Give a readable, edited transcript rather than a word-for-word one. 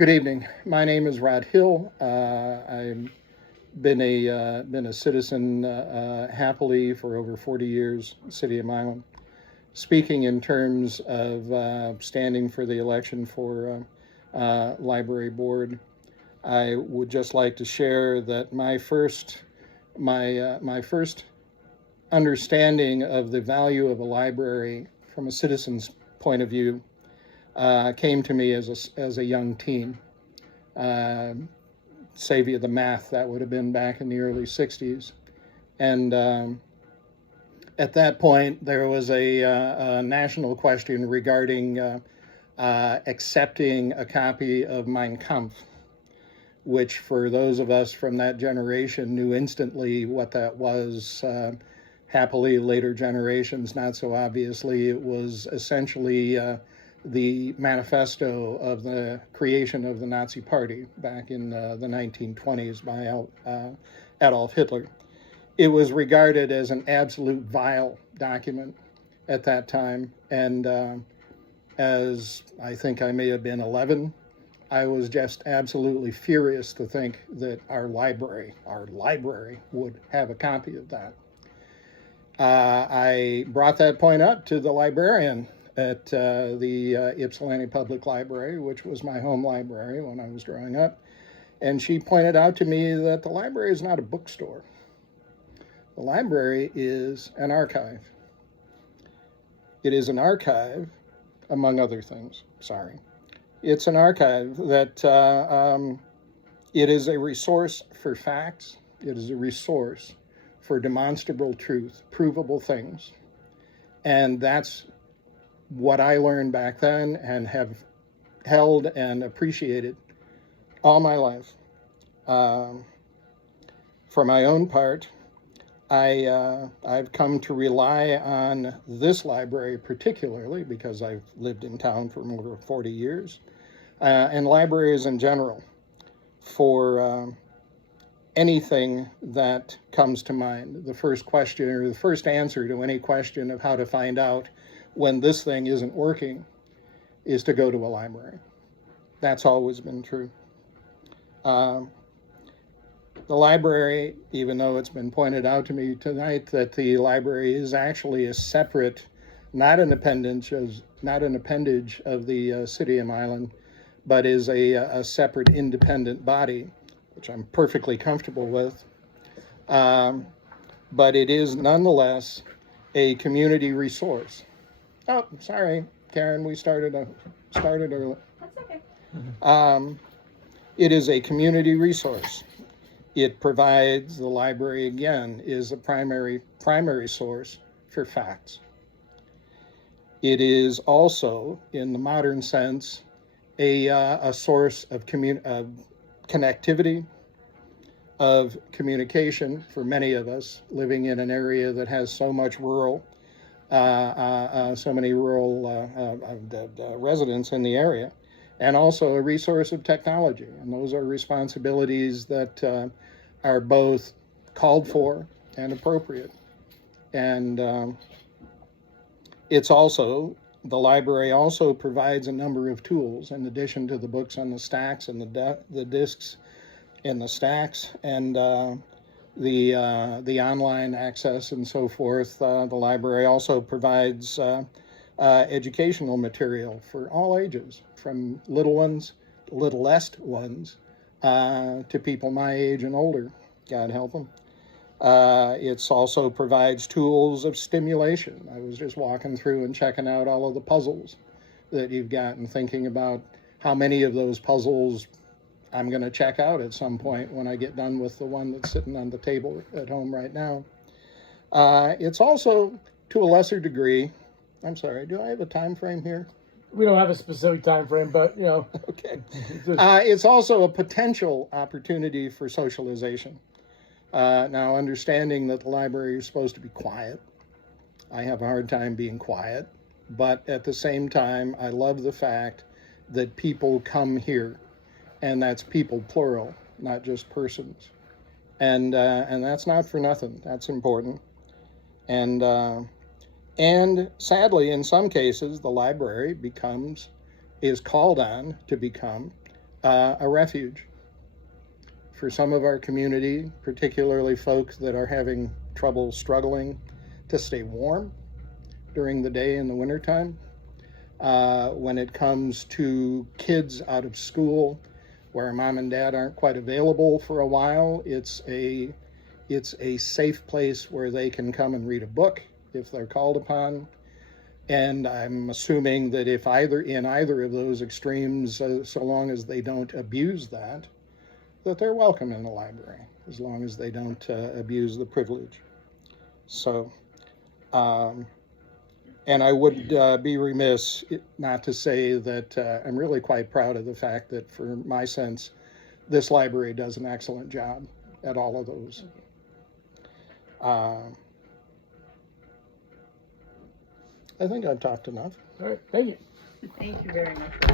Good evening. My name is Rod Hill. I've been a citizen happily for over 40 years, city of Milan. Speaking in terms of standing for the election for library board, I would just like to share that my first understanding of the value of a library from a citizen's point of view came to me as a young teen. Uh, Save you the math, that would have been back in the early 60s. And at that point, there was a national question regarding accepting a copy of Mein Kampf, which for those of us from that generation knew instantly what that was. Happily, later generations, not so obviously. It was essentially the manifesto of the creation of the Nazi Party back in the 1920s by Adolf Hitler. It was regarded as an absolute vile document at that time, and as I think I may have been 11, I was just absolutely furious to think that our library would have a copy of that. I brought that point up to the librarian at the Ypsilanti Public Library, which was my home library when I was growing up. And she pointed out to me that the library is not a bookstore. The library is an archive. It is an archive, among other things. Sorry. It's an archive that it is a resource for facts. It is a resource for demonstrable truth, provable things. And that's what I learned back then and have held and appreciated all my life. For my own part, I've come to rely on this library particularly because I've lived in town for over 40 years, and libraries in general for anything that comes to mind. The first question or the first answer to any question of how to find out when this thing isn't working is to go to a library. That's always been true. The library, even though it's been pointed out to me tonight that the library is actually a separate, not an appendage of the city of Milan, but is a separate independent body, which I'm perfectly comfortable with. But it is nonetheless a community resource. Oh, sorry, Karen, we started early. That's okay. It is a community resource. It provides, the library again, is a primary source for facts. It is also, in the modern sense, a source of connectivity, of communication for many of us living in an area that has so many rural residents in the area, and also a resource of technology. And those are responsibilities that are both called for and appropriate. And the library also provides a number of tools in addition to the books on the stacks and the discs in the stacks and the online access and so forth. The library also provides educational material for all ages, from littlest ones, to people my age and older, God help them. It also provides tools of stimulation. I was just walking through and checking out all of the puzzles that you've got and thinking about how many of those puzzles I'm going to check out at some point when I get done with the one that's sitting on the table at home right now. It's also, to a lesser degree, I'm sorry, do I have a time frame here? We don't have a specific time frame, but, Okay. It's also a potential opportunity for socialization. Now, understanding that the library is supposed to be quiet, I have a hard time being quiet, but at the same time, I love the fact that people come here, and that's people plural, not just persons. And that's not for nothing. That's important. And sadly, in some cases, the library is called on to become a refuge for some of our community, particularly folks that are having trouble struggling to stay warm during the day in the wintertime. When it comes to kids out of school where mom and dad aren't quite available for a while, it's a safe place where they can come and read a book if they're called upon. And I'm assuming that if in either of those extremes, so long as they don't abuse that they're welcome in the library, as long as they don't abuse the privilege. So, and I would be remiss not to say that I'm really quite proud of the fact that, for my sense, this library does an excellent job at all of those. I think I've talked enough. All right, thank you. Thank you very much.